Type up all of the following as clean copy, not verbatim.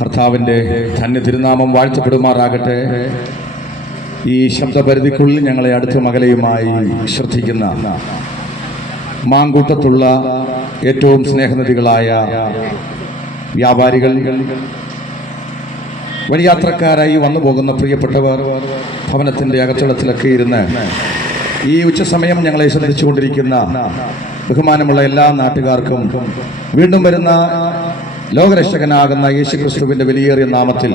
കർത്താവിൻ്റെ ധന്യ തിരുനാമം വാഴ്ത്തപ്പെടുമാറാകട്ടെ. ഈ ശബ്ദപരിധിക്കുള്ളിൽ ഞങ്ങളെ അടുത്ത മകലയുമായി ശ്രദ്ധിക്കുന്ന മാങ്കൂട്ടത്തുള്ള ഏറ്റവും സ്നേഹനിധികളായ വ്യാപാരികൾ, വഴിയാത്രക്കാരായി വന്നു പോകുന്ന പ്രിയപ്പെട്ടവർ, ഭവനത്തിൻ്റെ അകത്തളത്തിലൊക്കെ ഇരുന്ന് ഈ ഉച്ചസമയം ഞങ്ങളെ ശ്രദ്ധിച്ചുകൊണ്ടിരിക്കുന്ന ബഹുമാനമുള്ള എല്ലാ നാട്ടുകാർക്കും വീണ്ടും വരുന്ന ലോകരക്ഷകനാകുന്ന യേശുക്രിസ്തുവിൻ്റെ വിലയേറിയ നാമത്തിൽ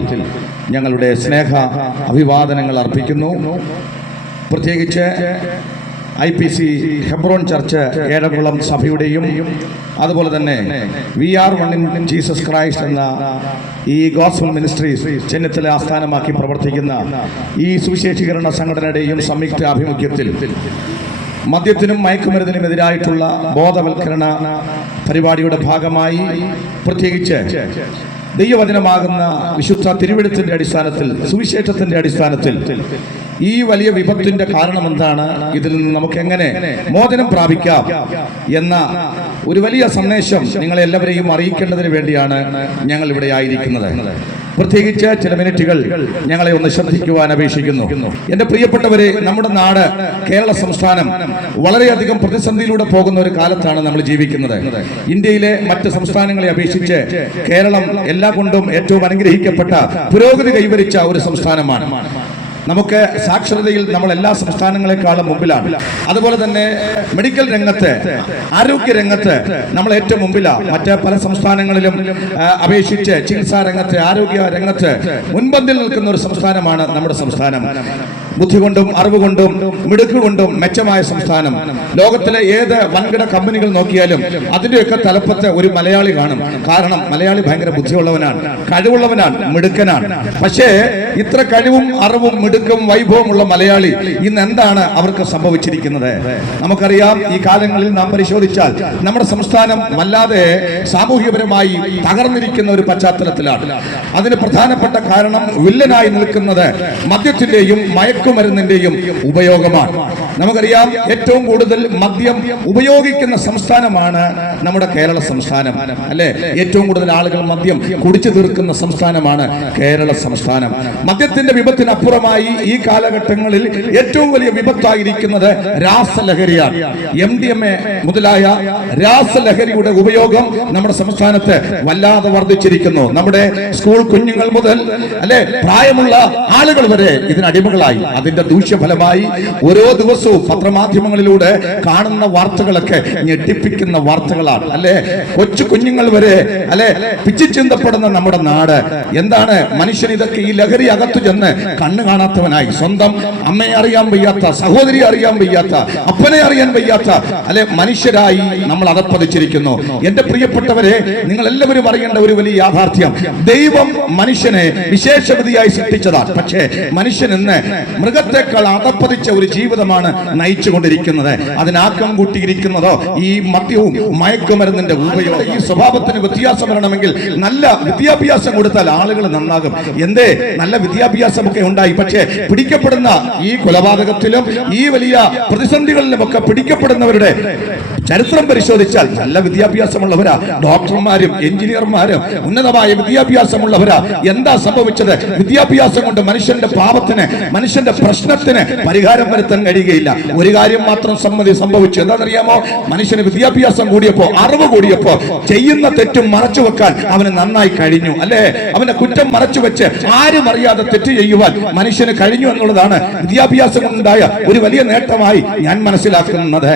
ഞങ്ങളുടെ സ്നേഹ അഭിവാദനങ്ങൾ അർപ്പിക്കുന്നു. പ്രത്യേകിച്ച് IPC ഹെബ്രോൻ ചർച്ച് ഏഴംകുളം സഭയുടെയും അതുപോലെ തന്നെ VR1 ഇൻ ജീസസ് ക്രൈസ്റ്റ് എന്ന ഈ ഗോസ്പൽ മിനിസ്ട്രീസ് ചെന്നിത്തല ആസ്ഥാനമാക്കി പ്രവർത്തിക്കുന്ന ഈ സുവിശേഷീകരണ സംഘടനയുടെയും സംയുക്ത ആഭിമുഖ്യത്തിൽ മദ്യത്തിനും മയക്കുമരുന്നിനും എതിരായിട്ടുള്ള ബോധവൽക്കരണ പരിപാടിയുടെ ഭാഗമായി പ്രത്യേകിച്ച് ദൈവവചനമാകുന്ന വിശുദ്ധ തിരുവെഴുത്തിന്റെ അടിസ്ഥാനത്തിൽ, സുവിശേഷത്തിന്റെ അടിസ്ഥാനത്തിൽ ഈ വലിയ വിപത്തിന്റെ കാരണം എന്താണ്, ഇതിൽ നിന്ന് നമുക്ക് എങ്ങനെ മോചനം പ്രാപിക്കാം എന്ന ഒരു വലിയ സന്ദേശം നിങ്ങളെല്ലാവരെയും അറിയിക്കേണ്ടതിന് വേണ്ടിയാണ് ഞങ്ങൾ ഇവിടെ ആയിരിക്കുന്നത്. പ്രത്യേകിച്ച് ചില മിനിറ്റുകൾ ഞങ്ങളെ ഒന്ന് ശ്രദ്ധിക്കുവാൻ അപേക്ഷിക്കുന്നു. എന്റെ പ്രിയപ്പെട്ടവരെ, നമ്മുടെ നാട് കേരള സംസ്ഥാനം വളരെയധികം പ്രതിസന്ധിയിലൂടെ പോകുന്ന ഒരു കാലത്താണ് നമ്മൾ ജീവിക്കുന്നത്. ഇന്ത്യയിലെ മറ്റ് സംസ്ഥാനങ്ങളെ അപേക്ഷിച്ച് കേരളം എല്ലാ കൊണ്ടും ഏറ്റവും അനുഗ്രഹിക്കപ്പെട്ട പുരോഗതി കൈവരിച്ച ഒരു സംസ്ഥാനമാണ്. നമുക്ക് സാക്ഷരതയിൽ നമ്മൾ എല്ലാ സംസ്ഥാനങ്ങളെക്കാളും മുമ്പിലാണ്. അതുപോലെ തന്നെ മെഡിക്കൽ രംഗത്ത്, ആരോഗ്യ രംഗത്ത് നമ്മൾ ഏറ്റവും മുമ്പിലാണ്. മറ്റ് പല സംസ്ഥാനങ്ങളിലും അപേക്ഷിച്ച് ചികിത്സാ രംഗത്ത്, ആരോഗ്യ രംഗത്ത് മുൻപന്തിൽ നിൽക്കുന്ന ഒരു സംസ്ഥാനമാണ് നമ്മുടെ സംസ്ഥാനം. ബുദ്ധി കൊണ്ടും അറിവ് കൊണ്ടും മിടുക്ക് കൊണ്ടും മെച്ചമായ സംസ്ഥാനം. ലോകത്തിലെ ഏത് വൻകിട കമ്പനികൾ നോക്കിയാലും അതിന്റെയൊക്കെ തലപ്പത്ത് ഒരു മലയാളി കാണും. കാരണം മലയാളി ഭയങ്കര ബുദ്ധിയുള്ളവനാണ്, കഴിവുള്ളവനാണ്, മിടുക്കനാണ്. പക്ഷേ ഇത്ര കഴിവും അറിവും മിടുക്കും വൈഭവമുള്ള മലയാളി ഇന്ന് എന്താണ് അവർക്ക് സംഭവിച്ചിരിക്കുന്നത്? നമുക്കറിയാം, ഈ കാലങ്ങളിൽ നാം പരിശോധിച്ചാൽ നമ്മുടെ സംസ്ഥാനം വല്ലാതെ സാമൂഹ്യപരമായി തകർന്നിരിക്കുന്ന ഒരു പശ്ചാത്തലത്തിലാണ്. അതിന് പ്രധാനപ്പെട്ട കാരണം വില്ലനായി നിൽക്കുന്നത് മദ്യത്തിന്റെയും മയക്കുമരുന്നിന്റെയും ഉപയോഗമാണ്. നമുക്കറിയാം, ഏറ്റവും കൂടുതൽ മദ്യം ഉപയോഗിക്കുന്ന സംസ്ഥാനമാണ് നമ്മുടെ കേരള സംസ്ഥാനം, അല്ലെ? ഏറ്റവും കൂടുതൽ ആളുകൾ മദ്യം കുടിച്ചു തീർക്കുന്ന സംസ്ഥാനമാണ് കേരള സംസ്ഥാനം. മദ്യത്തിന്റെ വിപത്തിനപ്പുറമായി ഈ കാലഘട്ടങ്ങളിൽ ഏറ്റവും വലിയ വിപത്തായിരിക്കുന്നത് രാസലഹരിയാണ്. MDMA മുതലായ രാസലഹരിയുടെ ഉപയോഗം നമ്മുടെ സംസ്ഥാനത്ത് വല്ലാതെ വർദ്ധിച്ചിരിക്കുന്നു. നമ്മുടെ സ്കൂൾ കുഞ്ഞുങ്ങൾ മുതൽ അല്ലെ പ്രായമുള്ള ആളുകൾ വരെ ഇതിനടിമകളായി. അതിന്റെ ദൂഷ്യഫലമായി ഓരോ ദിവസവും പത്രമാധ്യമങ്ങളിലൂടെ കാണുന്ന വാർത്തകളൊക്കെ ഞെട്ടിപ്പിക്കുന്ന വാർത്തകളാണ്, അല്ലെ? കൊച്ചു കുഞ്ഞുങ്ങൾ വരെ അല്ലെ പിച്ചിച്ചിന്തപ്പെടുന്ന നമ്മുടെ നാട്. എന്താണ് മനുഷ്യൻ ഇതൊക്കെ ഈ ലഹരി അകത്തു ചെന്ന് കണ്ണു കാണാത്തവനായി, സ്വന്തം അമ്മയെ അറിയാൻ വയ്യാത്ത, സഹോദരിയെ അറിയാൻ വയ്യാത്ത, അപ്പനെ അറിയാൻ വയ്യാത്ത അല്ലെ മനുഷ്യരായി നമ്മൾ അകപ്പതിച്ചിരിക്കുന്നു. എന്റെ പ്രിയപ്പെട്ടവരെ, നിങ്ങൾ എല്ലാവരും അറിയേണ്ട ഒരു വലിയ യാഥാർത്ഥ്യം, ദൈവം മനുഷ്യനെ വിശേഷവതിയായി സൃഷ്ടിച്ചതാണ്. പക്ഷേ മനുഷ്യൻ ഇന്ന് മൃഗത്തെക്കാൾ അതപ്പതിച്ച ഒരു ജീവിതമാണ് നയിച്ചുകൊണ്ടിരിക്കുന്നത്. അതിനാക്കം കൂട്ടിയിരിക്കുന്നതോ ഈ മദ്യവും മയക്കുമരുന്നിന്റെ ഉപയോഗം. ഈ സ്വഭാവത്തിന് വ്യത്യാസം വരണമെങ്കിൽ നല്ല വിദ്യാഭ്യാസം കൊടുത്താൽ ആളുകൾ നന്നാകും. എന്തേ നല്ല വിദ്യാഭ്യാസമൊക്കെ ഉണ്ടായി, പക്ഷേ പിടിക്കപ്പെടുന്ന ഈ കൊലപാതകത്തിലും ഈ വലിയ പ്രതിസന്ധികളിലുമൊക്കെ പിടിക്കപ്പെടുന്നവരുടെ ചരിത്രം പരിശോധിച്ചാൽ നല്ല വിദ്യാഭ്യാസമുള്ളവരാ, ഡോക്ടർമാരും എഞ്ചിനീയർമാരും ഉന്നതമായ വിദ്യാഭ്യാസമുള്ളവരാ. എന്താ സംഭവിച്ചത്? വിദ്യാഭ്യാസം കൊണ്ട് മനുഷ്യന്റെ പാപത്തിന്, മനുഷ്യന്റെ പ്രശ്നത്തിന് പരിഹാരം വരുത്താൻ കഴിയുകയില്ല. ഒരു കാര്യം മാത്രം സംഭവിച്ചു. എന്താണെന്നറിയാമോ? മനുഷ്യന് വിദ്യാഭ്യാസം കൂടിയപ്പോ, അറിവ് കൂടിയപ്പോ ചെയ്യുന്ന തെറ്റും മറച്ചു വെക്കാൻ അവന് നന്നായി കഴിഞ്ഞു, അല്ലെ? അവന്റെ കുറ്റം മറച്ചു വെച്ച് ആരും അറിയാതെ തെറ്റ് ചെയ്യുവാൻ മനുഷ്യന് കഴിഞ്ഞു എന്നുള്ളതാണ് വിദ്യാഭ്യാസം കൊണ്ടുണ്ടായ ഒരു വലിയ നേട്ടമായി ഞാൻ മനസ്സിലാക്കുന്നത്.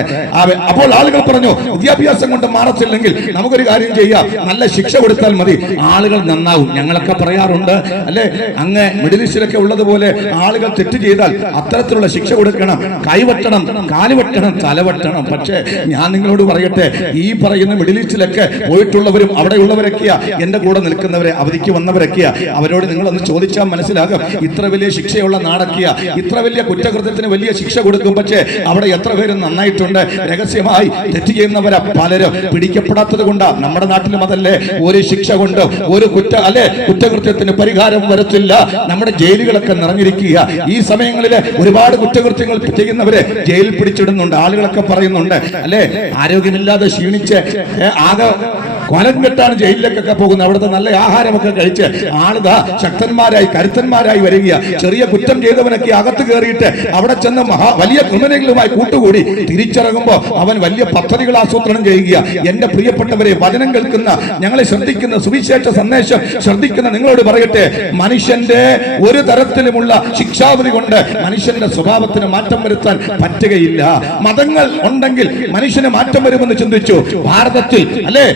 അപ്പോൾ ആളുകൾ പറഞ്ഞു, വിദ്യാഭ്യാസം കൊണ്ട് മാറത്തില്ലെങ്കിൽ നമുക്കൊരു കാര്യം ചെയ്യാം, നല്ല ശിക്ഷ കൊടുത്താൽ മതി, ആളുകൾ നന്നാവും. ഞങ്ങളൊക്കെ പറയാറുണ്ട്, അല്ലെ? അങ്ങ് മിഡിൽ ഈസ്റ്റിലൊക്കെ ഉള്ളതുപോലെ ആളുകൾ തെറ്റ് ചെയ്താൽ അത്തരത്തിലുള്ള ശിക്ഷ കൊടുക്കണം, കൈവെട്ടണം, കാലുവെട്ടണം, തലവെട്ടണം. പക്ഷേ ഞാൻ നിങ്ങളോട് പറയട്ടെ, ഈ പറയുന്ന മിഡിൽ ഈസ്റ്റിലൊക്കെ പോയിട്ടുള്ളവരും അവിടെയുള്ളവരൊക്കെയാ, എന്റെ കൂടെ നിൽക്കുന്നവരെ, അവധിക്ക് വന്നവരൊക്കെയാ, അവരോട് നിങ്ങളൊന്ന് ചോദിച്ചാൽ മനസ്സിലാകും. ഇത്ര വലിയ ശിക്ഷയുള്ള നാടൊക്കെയാ, ഇത്ര വലിയ കുറ്റകൃത്യത്തിന് വലിയ ശിക്ഷ കൊടുക്കും. പക്ഷേ അവിടെ എത്ര പേര് നന്നായിട്ടുണ്ട്? രഹസ്യമായി തെറ്റ് ചെയ്യുന്നവരെ പലരും പിടിക്കപ്പെടാത്തത് കൊണ്ടാ. നമ്മുടെ നാട്ടിലും അതല്ലേ, ഒരു ശിക്ഷ കൊണ്ട് ഒരു കുറ്റകൃത്യത്തിന് പരിഹാരം വരത്തില്ല. നമ്മുടെ ജയിലുകളൊക്കെ നിറഞ്ഞിരിക്കുക. ഈ സമയങ്ങളിൽ ഒരുപാട് കുറ്റകൃത്യങ്ങൾ ചെയ്യുന്നവരെ ജയിലിൽ പിടിച്ചിടുന്നുണ്ട്. ആളുകളൊക്കെ പറയുന്നുണ്ട്, അല്ലെ, ആരോഗ്യമില്ലാതെ ക്ഷീണിച്ച് ആകെ കൊലം കെട്ടാണ് ജയിലിലേക്കൊക്കെ പോകുന്നത്. അവിടുത്തെ നല്ല ആഹാരമൊക്കെ കഴിച്ച് ആളുതാ ശക്തന്മാരായി കരുത്തന്മാരായി വരിക. ചെറിയ കുറ്റം ചെയ്തവനൊക്കെ അകത്ത് കയറിയിട്ട് അവിടെ ചെന്ന് വലിയ ക്രിമിനലുകളുമായി കൂട്ടുകൂടി തിരിച്ചിറങ്ങുമ്പോ അവൻ വലിയ പദ്ധതികൾ ആസൂത്രണം ചെയ്യുക. എന്റെ പ്രിയപ്പെട്ടവരെ, വചനം കേൾക്കുന്ന ഞങ്ങളെ ശ്രദ്ധിക്കുന്ന സുവിശേഷ സന്ദേശം ശ്രദ്ധിക്കുന്ന നിങ്ങളോട് പറയട്ടെ, മനുഷ്യന്റെ ഒരു തരത്തിലുമുള്ള ശിക്ഷാവിധി കൊണ്ട് മനുഷ്യന്റെ സ്വഭാവത്തിന് മാറ്റം വരുത്താൻ പറ്റുകയില്ല. മതങ്ങൾ ഉണ്ടെങ്കിൽ മനുഷ്യന് മാറ്റം വരുമെന്ന് ചിന്തിച്ചു. ഭാരതത്തിൽ അല്ലെ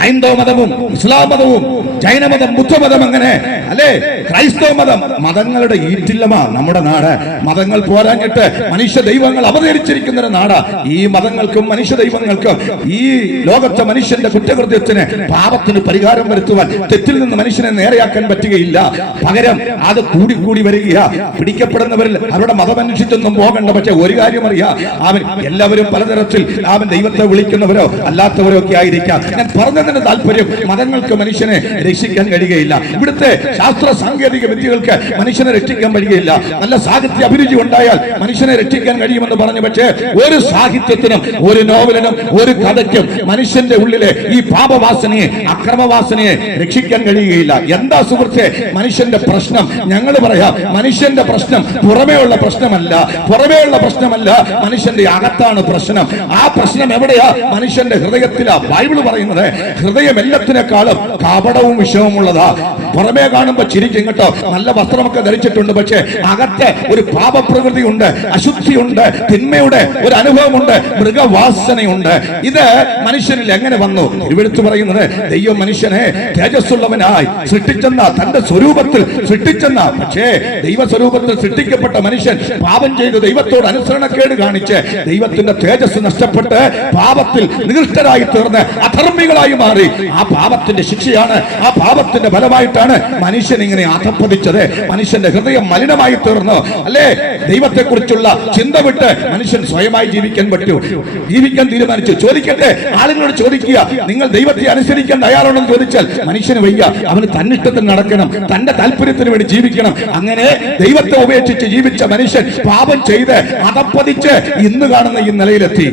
ഹൈന്ദവ മതവും ഇസ്ലാം മതവും ജൈനമതം ബുദ്ധമതം അങ്ങനെ അല്ലെ ക്രൈസ്തവ മതം, മതങ്ങളുടെ ഈറ്റില്ലമാ നമ്മുടെ നാട്. മതങ്ങൾ പോരാഞ്ഞിട്ട് മനുഷ്യ ദൈവങ്ങൾ അവതരിച്ചിരിക്കുന്ന ഒരു നാട്. ഈ മതങ്ങൾക്കും മനുഷ്യ ദൈവങ്ങൾക്കും ഈ ലോകത്തെ മനുഷ്യന്റെ കുറ്റകൃത്യത്തിന് പാപത്തിന് പരിഹാരം വരുത്തുവാൻ, തെറ്റിൽ നിന്ന് മനുഷ്യനെ നേരെയാക്കാൻ പറ്റുകയില്ല. പകരം അത് കൂടി വരിക. പിടിക്കപ്പെടുന്നവരിൽ അവരുടെ മതമനുഷ്ഠിച്ചൊന്നും പോകണ്ട. പക്ഷെ ഒരു കാര്യം അറിയാം, അവൻ എല്ലാവരും പലതരത്തിൽ അവൻ ദൈവത്തെ വിളിക്കുന്നവരോ അല്ലാത്തവരോ ഒക്കെ ആയിരിക്കാം. ഞാൻ പറഞ്ഞതിന്റെ താല്പര്യം, മതങ്ങൾക്ക് മനുഷ്യനെ രക്ഷിക്കാൻ കഴിയുകയില്ല. ഇവിടുത്തെ ശാസ്ത്ര സാങ്കേതിക വിദ്യകൾക്ക് മനുഷ്യനെ രക്ഷിക്കാൻ കഴിയുകയില്ല. നല്ല സാഹിത്യ അഭിരുചി ഉണ്ടായാൽ മനുഷ്യനെ രക്ഷിക്കാൻ കഴിയുമെന്ന് പറഞ്ഞു. പക്ഷേ ഒരു സാഹിത്യത്തിനും ഒരു നോവലിനും ഒരു കഥയ്ക്കും മനുഷ്യന്റെ ഉള്ളിലെ ഈ പാപവാസനയെ അക്രമവാസനയെ രക്ഷിക്കാൻ കഴിയുകയില്ല. എന്താ സുഹൃത്തെ മനുഷ്യന്റെ പ്രശ്നം? ഞങ്ങൾ പറയാം, മനുഷ്യന്റെ പ്രശ്നം പുറമേയുള്ള പ്രശ്നമല്ല, മനുഷ്യന്റെ അകത്താണ് പ്രശ്നം. ആ പ്രശ്നം എവിടെയാ? മനുഷ്യന്റെ ഹൃദയത്തിലാ. ബൈബിൾ പറയുന്നത് ഹൃദയം എല്ലാത്തിനേക്കാളും കപടവും വിഷവുമുള്ളതാ. പുറമേ കാണുമ്പോൾ ചിരിക്കും കേട്ടോ, നല്ല വസ്ത്രമൊക്കെ ധരിച്ചിട്ടുണ്ട്, പക്ഷേ അകത്ത് ഒരു പാപപ്രകൃതി ഉണ്ട്, അശുദ്ധിയുണ്ട്, തിന്മയുടെ ഒരു അനുഭവമുണ്ട്, മൃഗവാസനയുണ്ട്. ഇത് മനുഷ്യനിൽ എങ്ങനെ വന്നു? തിരുവെഴുത്ത് പറയുന്നത് ദൈവം മനുഷ്യനെ തേജസ്സുള്ളവനായി സൃഷ്ടിച്ചെന്ന, തന്റെ സ്വരൂപത്തിൽ സൃഷ്ടിച്ചെന്ന. പക്ഷേ ദൈവസ്വരൂപത്തിൽ സൃഷ്ടിക്കപ്പെട്ട മനുഷ്യൻ പാപം ചെയ്ത് ദൈവത്തോട് അനുസരണക്കേട് കാണിച്ച് ദൈവത്തിന്റെ തേജസ് നഷ്ടപ്പെട്ട് പാപത്തിൽ നികൃഷ്ടരായി തീർന്ന് അധർമ്മികളായി മാറി. ആ പാപത്തിന്റെ ശിക്ഷയാണ്, ആ പാപത്തിന്റെ ഫലമായിട്ടാണ് മനുഷ്യൻ ഇങ്ങനെ അധപ്പതിച്ചത്. മനുഷ്യന്റെ ഹൃദയം മലിനമായി തീർന്നു. അല്ലേ? ദൈവത്തെ കുറിച്ചുള്ള ചിന്ത വിട്ട് മനുഷ്യൻ സ്വയമായി ജീവിക്കാൻ പറ്റൂ? ജീവിക്കാൻ തീരുമാനിച്ചു. ചോദിക്കട്ടെ, ആളുകളോട് ചോദിക്കുക, നിങ്ങൾ ദൈവത്തെ അനുസരിക്കാൻ തയ്യാറാണെന്ന് ചോദിച്ചാൽ മനുഷ്യന് വയ്യ. അവന് തന്നിഷ്ടത്തിന് നടക്കണം, തന്റെ താല്പര്യത്തിന് വേണ്ടി ജീവിക്കണം. അങ്ങനെ ദൈവത്തെ ഉപേക്ഷിച്ച് ജീവിച്ച മനുഷ്യൻ പാപം ചെയ്ത് അധപ്പതിച്ച് ഇന്ന് കാണുന്ന ഈ നിലയിലെത്തി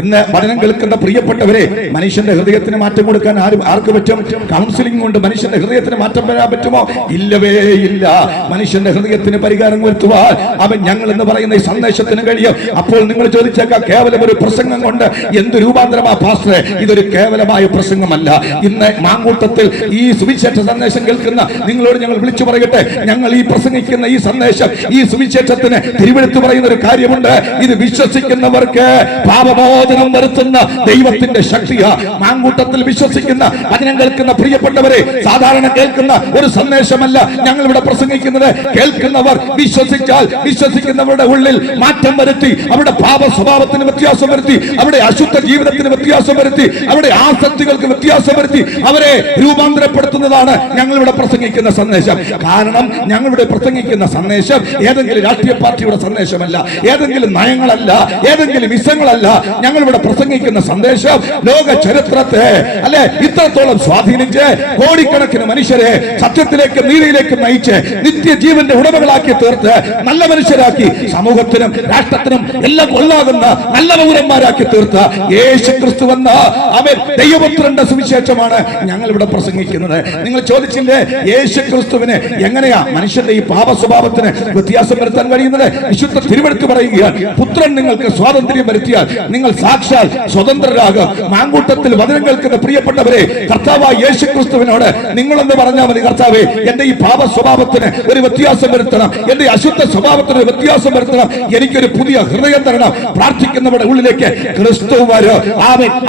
എന്ന് പഠനം കേൾക്കുന്ന പ്രിയപ്പെട്ടവരെ, മനുഷ്യന്റെ ഹൃദയത്തിന് മാറ്റം കൊടുക്കാൻ ആർക്ക് പറ്റും? കൗൺസിലിംഗ് കൊണ്ട് മനുഷ്യന്റെ ഹൃദയത്തിന് മാറ്റം വരാൻ പറ്റുമോ? ഇല്ലവേ ഇല്ല. മനുഷ്യന്റെ ഹൃദയത്തിന് പരിഹാരം വരുത്തുവാൻ അവൻ ഞങ്ങൾ എന്ന് പറയുന്ന ഈ സന്ദേശത്തിന് കഴിയും. അപ്പോൾ നിങ്ങൾ ചോദിച്ചേക്കാം, കേവലം ഒരു പ്രസംഗം കൊണ്ട് എന്ത് രൂപാന്തരമാ പാസ്റ്ററെ? ഇതൊരു കേവലമായ പ്രസംഗമല്ല. ഇന്ന് മാങ്കൂട്ടത്തിൽ ഈ സുവിശേഷ സന്ദേശം കേൾക്കുന്ന നിങ്ങളോട് ഞങ്ങൾ വിളിച്ചു പറയട്ടെ, ഞങ്ങൾ ഈ പ്രസംഗിക്കുന്ന ഈ സന്ദേശം, ഈ സുവിശേഷത്തിന് തിരുവെഴുത്ത് പറയുന്ന ഒരു കാര്യമുണ്ട്. ഇത് വിശ്വസിക്കുന്നവർക്ക് പാപമോചനം വരുത്തുന്ന ദൈവത്തിന്റെ ശക്തിയാ. മാങ്കൂട്ടത്തിൽ വിശ്വസിക്കുന്ന വചനം കേൾക്കുന്ന പ്രിയപ്പെട്ടവരെ, സാധാരണ കേൾക്കുന്ന ഒരു സന്ദേശമല്ല ഞങ്ങൾ ഇവിടെ പ്രസംഗിക്കുന്നത്. കേൾക്കുന്നവർ വിശ്വസിച്ചാൽ വിശ്വസിക്കുന്നവരുടെ ഉള്ളിൽ മാറ്റം വരുത്തി, അവരുടെ പാപ സ്വഭാവത്തിന് വ്യത്യാസം വരുത്തി, അവരുടെ അശുദ്ധ ജീവിതത്തിന് വ്യത്യാസം വരുത്തി, അവരുടെ ആസക്തികൾക്ക് വ്യത്യാസം വരുത്തി അവരെ രൂപാന്തരപ്പെടുത്തുന്നതാണ് ഞങ്ങൾ ഇവിടെ പ്രസംഗിക്കുന്ന സന്ദേശം. കാരണം ഞങ്ങളിവിടെ പ്രസംഗിക്കുന്ന സന്ദേശം ഏതെങ്കിലും രാഷ്ട്രീയ പാർട്ടിയുടെ സന്ദേശമല്ല, ഏതെങ്കിലും നയങ്ങളല്ല, ഏതെങ്കിലും ഇസങ്ങളല്ല. ഞങ്ങൾ ഇവിടെ പ്രസംഗിക്കുന്ന സന്ദേശം ലോക ചരിത്രത്തെ അല്ലെ ഇത്രത്തോളം സ്വാധീനിച്ച് കോടിക്കണക്കിന് മനുഷ്യരെ സത്യത്തിലേക്കും നീതിയിലേക്കും നയിച്ച് നിത്യജീവന്റെ ഉടമകളാക്കി തീർത്ത് നല്ല മനുഷ്യരാക്കി സമൂഹത്തിനും രാഷ്ട്രത്തിനും എല്ലാം കൊള്ളാകുന്ന നല്ല പൗരന്മാരാക്കി തീർത്ത യേശു ക്രിസ്തു എന്ന അവൻ ദൈവപുത്രന്റെ സുവിശേഷമാണ് ഞങ്ങൾ ഇവിടെ പ്രസംഗിക്കുന്നത്. നിങ്ങൾ ചോദിച്ചില്ലേ, യേശു ക്രിസ്തുവിന് എങ്ങനെയാ മനുഷ്യന്റെ ഈ പാപ സ്വഭാവത്തിന് വ്യത്യാസം വരുത്താൻ കഴിയുന്നത്? വിശുദ്ധ തിരുവെഴുത്ത് പറയുകയാണ്, പുത്രൻ നിങ്ങൾക്ക് സ്വാതന്ത്ര്യം വരുത്തിയാൽ നിങ്ങൾ സാക്ഷാൽ സ്വതന്ത്രരാകും. മാങ്കൂട്ടത്തിൽ വചനം കേൾക്കുന്ന പ്രിയപ്പെട്ടവരെ, കർത്താവായ യേശു ക്രിസ്തുവിനോട് നിങ്ങളെന്ന് പറഞ്ഞാൽ മതി, കർത്താവേ എന്റെ ഈ പാപ സ്വഭാവത്തിന് ഒരു വ്യത്യാസം വരുത്തണം, എന്റെ അശുദ്ധ സ്വഭാവത്തിന് ഒരു വ്യത്യാസം വരുത്തണം, എനിക്കൊരു പുതിയ ഹൃദയം തരണം. പ്രാർത്ഥിക്കുന്നവരുടെ ഉള്ളിലേക്ക് ക്രിസ്തു വരും.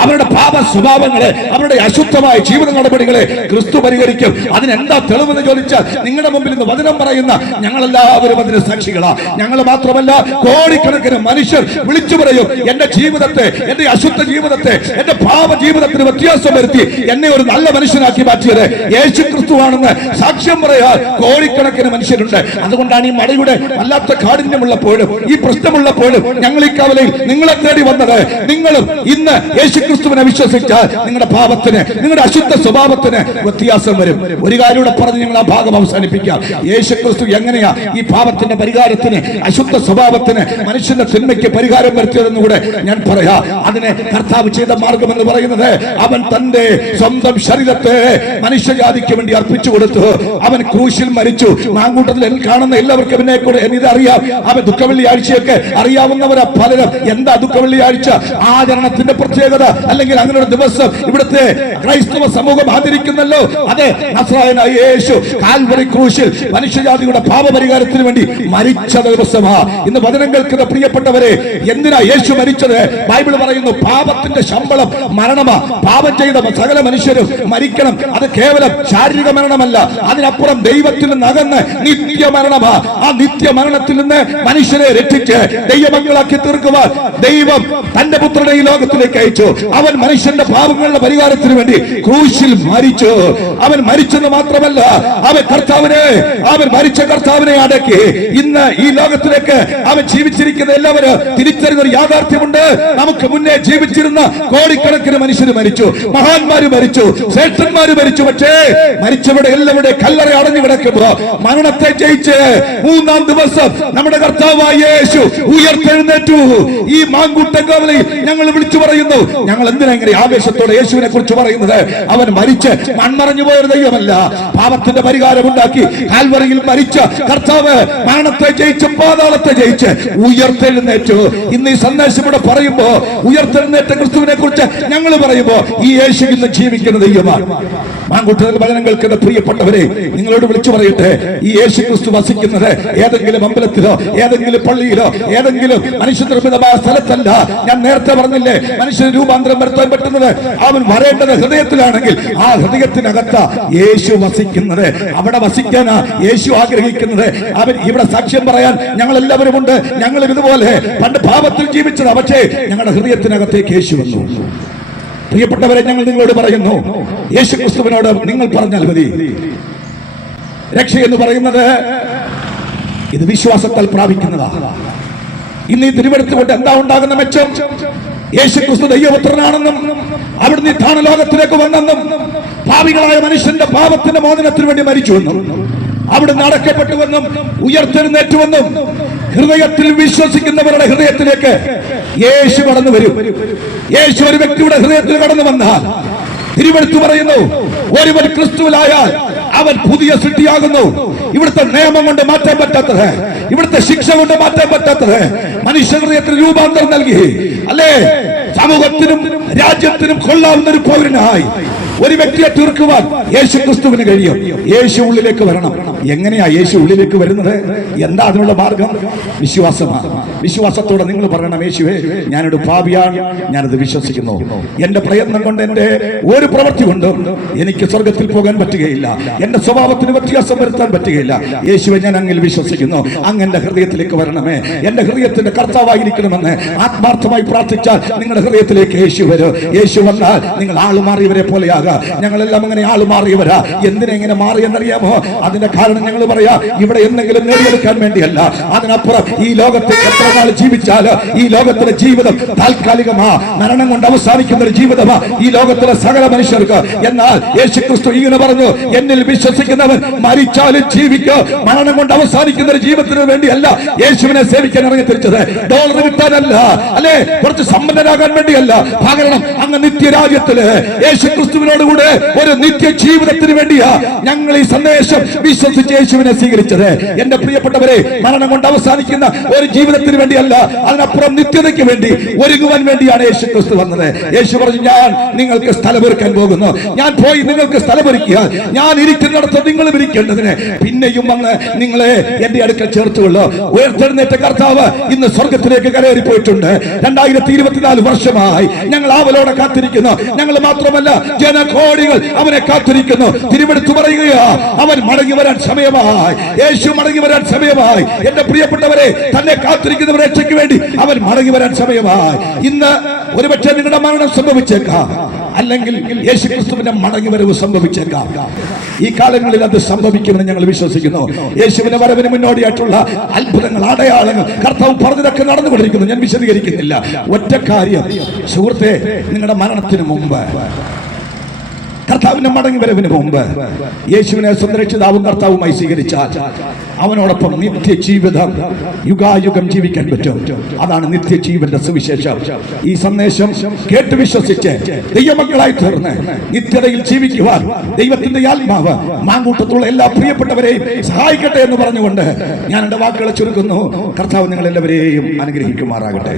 അവരുടെ പാപ സ്വഭാവങ്ങളെ, അവരുടെ അശുദ്ധമായ ജീവിത നടപടികളെ ക്രിസ്തു പരിഹരിക്കും. അതിനെന്താ തെളിവെന്ന് ചോദിച്ചാൽ, നിങ്ങളുടെ മുമ്പിൽ ഇന്ന് വചനം പറയുന്ന ഞങ്ങളെല്ലാവരും അതിന് സാക്ഷികളാ. ഞങ്ങൾ മാത്രമല്ല, കോടിക്കണക്കിന് മനുഷ്യർ വിളിച്ചു പറയും, എന്റെ ജീവിതത്തെ, എന്റെ അശുദ്ധ ജീവിതത്തെ, എന്റെ പാപ ജീവിതത്തിന് വ്യത്യാസം വരുത്തി എന്നെ ഒരു നല്ല മനുഷ്യനാക്കി മാറ്റിയത് യേശു ക്രിസ്തു മരിക്കുവാണെന്ന് സാക്ഷ്യം പറയാൻ കോടിക്കണക്കിന് മനുഷ്യരുണ്ട്. അതുകൊണ്ടാണ് ഈ മഴയുടെ വല്ലാത്ത കാഠിന്യമുള്ളപ്പോഴും ഈ പ്രശ്നമുള്ളപ്പോഴും ഞങ്ങൾ ഈ കവലയിൽ നിങ്ങളെ തേടി വന്നത്. നിങ്ങളും ഇന്ന് യേശുക്രിസ്തുവിനെ വിശ്വസിച്ചാൽ നിങ്ങളുടെ പാപത്തിന്, നിങ്ങളുടെ അശുദ്ധ സ്വഭാവത്തിന് വ്യത്യാസം വരും. ഒരു കാര്യം കൂടെ പറഞ്ഞ് ഞങ്ങൾ ആ ഭാഗം അവസാനിപ്പിക്കാം. യേശുക്രിസ്തു എങ്ങനെയാ ഈ പാപത്തിന്റെ പരിഹാരത്തിന്, അശുദ്ധ സ്വഭാവത്തിന്, മനുഷ്യന്റെ തിന്മയ്ക്ക് പരിഹാരം വരുത്തിയതെന്ന് കൂടെ ഞാൻ പറയാം. അതിനെ കർത്താവ് ചെയ്ത മാർഗം എന്ന് പറയുന്നത്, അവൻ തന്റെ സ്വന്തം ശരീരത്തെ മനുഷ്യജാതിക്ക് വേണ്ടി അർപ്പിച്ചു കൊടുത്തു. അവൻ ക്രൂശിൽ മരിച്ചു. മാങ്കൂട്ടത്തിൽ കാണുന്ന എല്ലാവർക്കും എന്നെ കൂടെ ഇതറിയാം. അവൻ ദുഃഖവെള്ളിയാഴ്ചയൊക്കെ അറിയാവുന്നവരാ പലരും. എന്താ ദുഃഖവെള്ളിയാഴ്ച ആചരണത്തിന്റെ പ്രത്യേകത? അല്ലെങ്കിൽ അങ്ങനെ ഒരു ദിവസം ഇവിടുത്തെ ക്രൈസ്തവ സമൂഹം ആചരിക്കുന്നല്ലോ. അതെ, നസ്രായനായ യേശു കാൽവറി ക്രൂശിൽ മനുഷ്യജാതിയുടെ പാപപരിഹാരത്തിന് വേണ്ടി മരിച്ച ദിവസമാ. ഇന്ന് വചനം കേൾക്കുന്ന പ്രിയപ്പെട്ടവരെ, എന്തിനാ യേശു മരിച്ചത്? ബൈബിൾ പറയുന്നു, പാപത്തിന്റെ ശമ്പളം മരണമാ. പാപം ചെയ്ത സകല മനുഷ്യരും മരിക്കണം. അത് കേവലം ശാരീരിക മരണമല്ല, അതിനപ്പുറം ദൈവത്തിൽ നിന്ന് അകന്ന് നിത്യമരണമാ. ആ നിത്യമരണത്തിൽ നിന്ന് മനുഷ്യരെ രക്ഷിച്ച് ദൈവമക്കളാക്കി തീർക്കുവാൻ ദൈവം തന്റെ പുത്രനെ ഈ ലോകത്തിലേക്ക് അയച്ചു. അവൻ മനുഷ്യന്റെ പാപങ്ങളുടെ പരിഹാരത്തിന് വേണ്ടി ക്രൂശിൽ മരിച്ചു. അവൻ മരിച്ചെന്ന് മാത്രമല്ല, അവൻ മരിച്ച കർത്താവിനെ അടക്കി ഇന്ന് ഈ ലോകത്തിലേക്ക് അവൻ ജീവിച്ചിരിക്കുന്ന എല്ലാവരും തിരിച്ചറിയുന്ന ഒരു യാഥാർത്ഥ്യമുണ്ട്. നമുക്ക് മുന്നേ ജീവിച്ചിരുന്ന കോടിക്കണക്കിന് മനുഷ്യർ മരിച്ചു, മഹാന്മാര് മരിച്ചു, ശ്രേഷ്ഠന്മാര് മരിച്ചു. പക്ഷേ മരിച്ചവിടെ എല്ലാവരുടെ കല്ലറ അടഞ്ഞു കിടക്കുമ്പോ മരണത്തെ ജയിച്ച് മൂന്നാം ദിവസം നമ്മുടെ കർത്താവായ യേശു ഉയർത്തെഴുന്നേറ്റു. ഈ മാങ്കൂട്ടം കവലയിൽ ഞങ്ങൾ വിളിച്ചു പറയുന്നു. ഞങ്ങൾ എന്തിനാ ഇങ്ങനെ ആവേശത്തോടെ യേശുവിനെ കുറിച്ച് പറയുന്നത്? അവൻ മരിച്ച് മൺമറഞ്ഞു പോയൊരു ദൈവമല്ല, പാപത്തിന്റെ പരിഹാരം ഉണ്ടാക്കി കാൽവറിയിൽ മരിച്ച കർത്താവ് മരണത്തെ ജയിച്ച് പാതാളത്തെ ജയിച്ച് ഉയർത്തെഴുന്നേറ്റു. ഇന്ന് ഈ സന്ദേശം ഇവിടെ പറയുമ്പോ ഉയർത്തെഴുന്നേറ്റ ക്രിസ്തുവിനെ കുറിച്ച് ഞങ്ങൾ പറയുമ്പോ ഈ യേശു ഇന്ന് ജീവിക്കുന്ന ദൈവമാണ്. മാങ്കൂട്ടത്തിൽ വചനം കേൾക്കുന്ന പ്രിയപ്പെട്ടവരെ, നിങ്ങളോട് വിളിച്ചു പറയട്ടെ, ഈ യേശു ക്രിസ്തു വസിക്കുന്നത് ഏതെങ്കിലും അമ്പലത്തിലോ ഏതെങ്കിലും പള്ളിയിലോ ഏതെങ്കിലും മനുഷ്യനിർമ്മിതമായ സ്ഥലത്തല്ല. ഞാൻ നേരത്തെ പറഞ്ഞില്ലേ, മനുഷ്യന് രൂപാന്തരം വരുത്താൻ പറ്റുന്നത് അവൻ വരേണ്ടത് ഹൃദയത്തിലാണെങ്കിൽ ആ ഹൃദയത്തിനകത്ത യേശു വസിക്കുന്നത്. അവിടെ വസിക്കാനാ യേശു ആഗ്രഹിക്കുന്നത്. അവൻ ഇവിടെ സാക്ഷ്യം പറയാൻ ഞങ്ങൾ എല്ലാവരും ഉണ്ട്. ഞങ്ങൾ ഇതുപോലെ പണ്ട് പാപത്തിൽ ജീവിച്ചതാ, പക്ഷേ ഞങ്ങളുടെ ഹൃദയത്തിനകത്തേക്ക് യേശു വന്നു. പ്രിയപ്പെട്ടവരെ, ഞങ്ങൾ നിങ്ങളോട് പറയുന്നു, യേശു ക്രിസ്തുവിനോട് നിങ്ങൾ പറഞ്ഞാൽ മതി. രക്ഷ എന്ന് പറയുന്നത് ഇത് വിശ്വാസത്താൽ പ്രാപിക്കുന്നതാ. ഇന്ന് ഈ തിരുവെടുത്ത് കൊണ്ട് എന്താ ഉണ്ടാകുന്ന മെച്ചം? യേശു ക്രിസ്തു ദൈവപുത്രനാണെന്നും അവിടുന്ന് ലോകത്തിലേക്ക് വന്നെന്നും പാപികളായ മനുഷ്യന്റെ പാപത്തിന്റെ മോചനത്തിന് വേണ്ടി മരിച്ചുവെന്നും അവിടുന്ന് അടക്കപ്പെട്ടുവെന്നും ഉയർത്തെഴുന്നേറ്റുവെന്നും ഹൃദയത്തിൽ വിശ്വസിക്കുന്നവരുടെ ഹൃദയത്തിലേക്ക് യേശു കടന്നു വരും. യേശു ഒരു വ്യക്തിയുടെ ഹൃദയത്തിൽ കടന്നു വന്നാൽ തിരുവെടുത്ത് പറയുന്നു, ഒരുവൻ ക്രിസ്തുവിലായാൽ അവൻ പുതിയ സൃഷ്ടിയാകുന്നു. ഇവിടുത്തെ നിയമം കൊണ്ട് മാറ്റാൻ പറ്റാത്തത്, ഇവിടുത്തെ ശിക്ഷ കൊണ്ട് മാറ്റാൻ പറ്റാത്തത് മനുഷ്യ ഹൃദയത്തിൽ രൂപാന്തരം നൽകി, അല്ലേ, സമൂഹത്തിനും രാജ്യത്തിനും കൊള്ളാവുന്ന ഒരു പൗരനായി ഒരു വ്യക്തിയെ തീർക്കുവാൻ യേശു ക്രിസ്തുവിന് കഴിയും. യേശു ഉള്ളിലേക്ക് വരണം. എങ്ങനെയാ യേശു ഉള്ളിലേക്ക് വരുന്നത്? എന്താ അതിനുള്ള മാർഗം? വിശ്വാസമാണ്. വിശ്വാസത്തോടെ നിങ്ങൾ പറയണം, യേശുവേ, ഞാനൊരു പാപിയാണ്, ഞാനത് വിശ്വസിക്കുന്നു. എന്റെ പ്രയത്നം കൊണ്ട്, എന്റെ ഒരു പ്രവൃത്തി കൊണ്ടും എനിക്ക് സ്വർഗത്തിൽ പോകാൻ പറ്റുകയില്ല, എന്റെ സ്വഭാവത്തിന് വ്യത്യാസം വരുത്താൻ പറ്റുകയില്ല. യേശുവെ, ഞാൻ അങ്ങിൽ വിശ്വസിക്കുന്നു. അങ്ങ് എന്റെ ഹൃദയത്തിലേക്ക് വരണമേ, എന്റെ ഹൃദയത്തിന്റെ കർത്താവായിരിക്കണമെന്ന് ആത്മാർത്ഥമായി പ്രാർത്ഥിച്ചാൽ നിങ്ങളുടെ ഹൃദയത്തിലേക്ക് യേശു വരും. യേശു വന്നാൽ നിങ്ങൾ ആളുമാറിയവരെ പോലെയാകും. ഞങ്ങളെല്ലാം അങ്ങനെ ആളുമാറിയവരാ. എന്തിനെങ്ങനെ മാറിയെന്നറിയാമോ? അതിന്റെ കാരണം ഞങ്ങൾ പറയാ, ഇവിടെ എന്തെങ്കിലും നേടിയെടുക്കാൻ വേണ്ടിയല്ല. അതിനപ്പുറം ഈ ലോകത്തെ എത്ര നാൾ ജീവിച്ചാല് ഈ ലോകത്തിലെ ജീവിതം താൽക്കാലികമാ, മരണം കൊണ്ട് അവസാനിക്കുന്ന ഒരു ജീവിതമാ ഈ ലോകത്തിലെ സകല മനുഷ്യർക്ക്. എന്നാൽ യേശു ക്രിസ്തു ഇങ്ങനെ പറഞ്ഞു, എന്നിൽ വിശ്വസിക്കുന്നവൻ മരിച്ചാലും ജീവിക്കോ, മരണം കൊണ്ട് അവസാനിക്കുന്ന ഒരു ജീവിതത്തിന് വേണ്ടിയല്ല യേശുവിനെ സേവിക്കാൻ ഇറങ്ങി തിരിച്ചത്. ഡോളർ കിട്ടാനല്ല, അല്ലെ, കുറച്ച് സമ്പന്നരാകാൻ വേണ്ടിയല്ല. പകരണം അങ്ങ് നിത്യരാജ്യത്തില് യേശു ക്രിസ്തുവിനോട് കൂടെ ഒരു നിത്യ ജീവിതത്തിന് വേണ്ടിയാ ഞങ്ങൾ ഈ സന്ദേശം വിശ്വസിച്ച് യേശുവിനെ സ്വീകരിച്ചത്. എന്റെ പ്രിയപ്പെട്ടവരെ, മരണം കൊണ്ട് അവസാനിക്കുന്ന ഒരു ജീവിതത്തിന് വേണ്ടിയല്ല, അതിനപ്പുറം നിത്യതയ്ക്ക് വേണ്ടി ഒരുങ്ങുവാൻ വേണ്ടിയാണ് യേശു ക്രിസ്തു വന്നത്. യേശു പറഞ്ഞു, ഞാൻ നിങ്ങൾക്ക് സ്ഥലമൊരുക്കാൻ പോകുന്നു. ഞാൻ പോയി നിങ്ങൾക്ക് സ്ഥലമൊരുക്കുക, ഞാൻ ഇരിക്കുന്നിടത്ത് നിങ്ങളും ഇരിക്കേണ്ടതിന് പിന്നെയും വന്ന് നിങ്ങളെ എന്റെ അടുക്കൽ ചേർത്തുകൊള്ളു. ഉയർത്തെഴുന്നേറ്റ കർത്താവ് ഇന്ന് സ്വർഗത്തിലേക്ക് കയറിപ്പോയിട്ടുണ്ട്. 2024 വർഷമായി ഞങ്ങൾ ആവലോടെ കാത്തിരിക്കുന്നു. ഞങ്ങൾ മാത്രമല്ല, ജനകോടികൾ അവനെ കാത്തിരിക്കുന്നു. തിരുവെടുത്തു പറയുകയാ, അവൻ മടങ്ങി വരാൻ സമയമായി, യേശു മടങ്ങി വരാൻ സമയമായി. എന്റെ പ്രിയപ്പെട്ടവരെ, തന്നെ കാത്തിരിക്കുന്ന ജീവിത രക്ഷയ്ക്ക് വേണ്ടി അവൻ മടങ്ങി വരാൻ സമയമായി. ഇന്ന് ഒരുപക്ഷെ നിങ്ങളുടെ മരണം സംഭവിച്ചേക്കാം, അല്ലെങ്കിൽ യേശുക്രിസ്തുവിന്റെ മടങ്ങി വരവ് സംഭവിച്ചേക്കാം. ഈ കാലങ്ങളിൽ അത് സംഭവിക്കുമെന്ന് ഞങ്ങൾ വിശ്വസിക്കുന്നു. യേശുവിന്റെ വരവിന് മുന്നോടിയായിട്ടുള്ള അത്ഭുതങ്ങൾ, അടയാളങ്ങൾ കർത്താവ് പറഞ്ഞതൊക്കെ നടന്നുകൊണ്ടിരിക്കുന്നു. ഞാൻ വിശദീകരിക്കുന്നില്ല. ഒറ്റ കാര്യം സുഹൃത്തെ, നിങ്ങളുടെ മരണത്തിന് മുമ്പ്, കർത്താവിന്റെ മടങ്ങി വരവിന് മുമ്പ് യേശുവിനെ സ്വന്തം രക്ഷിതാവും കർത്താവുമായി സ്വീകരിച്ചാൽ അവനോടൊപ്പം നിത്യജീവിതം യുഗായുഗം ജീവിക്കാൻ പറ്റും. അതാണ് നിത്യജീവന്റെ സുവിശേഷം. ഈ സന്ദേശം കേട്ട് വിശ്വസിച്ച് ദൈവമക്കളായി തീർന്ന് നിത്യതയിൽ ജീവിക്കുവാൻ ദൈവത്തിന്റെ ആത്മാവ് മാങ്കൂട്ടത്തുള്ള എല്ലാ പ്രിയപ്പെട്ടവരെയും സഹായിക്കട്ടെ എന്ന് പറഞ്ഞുകൊണ്ട് ഞാൻ എന്റെ വാക്കുകളെ ചുരുക്കുന്നു. കർത്താവ് നിങ്ങൾ എല്ലാവരെയും അനുഗ്രഹിക്കുമാറാകട്ടെ.